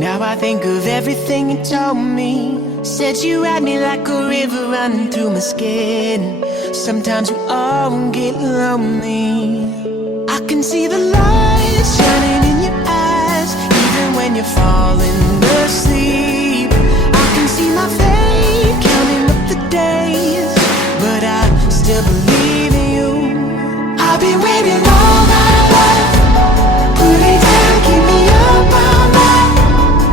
Now I think of everything you told me. Said you had me like a river running through my skin. Sometimes we all get lonely. I can see the light shining in your eyes, even when you're falling asleep. I can see my fate counting up the days, but I still believe in you. I've been waiting all my life. Put it down, keep me up all night.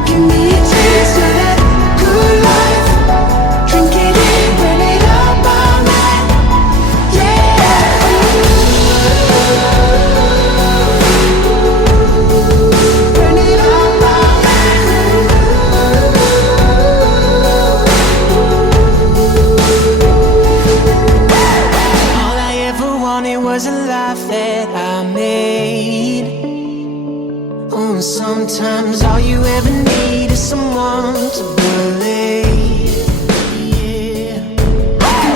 Give me a taste of that good life. Drink it in, burn it up all night. Yeah. Burn it up all night. All I ever wanted was a life that I made. Oh, sometimes all you ever need is someone to believe.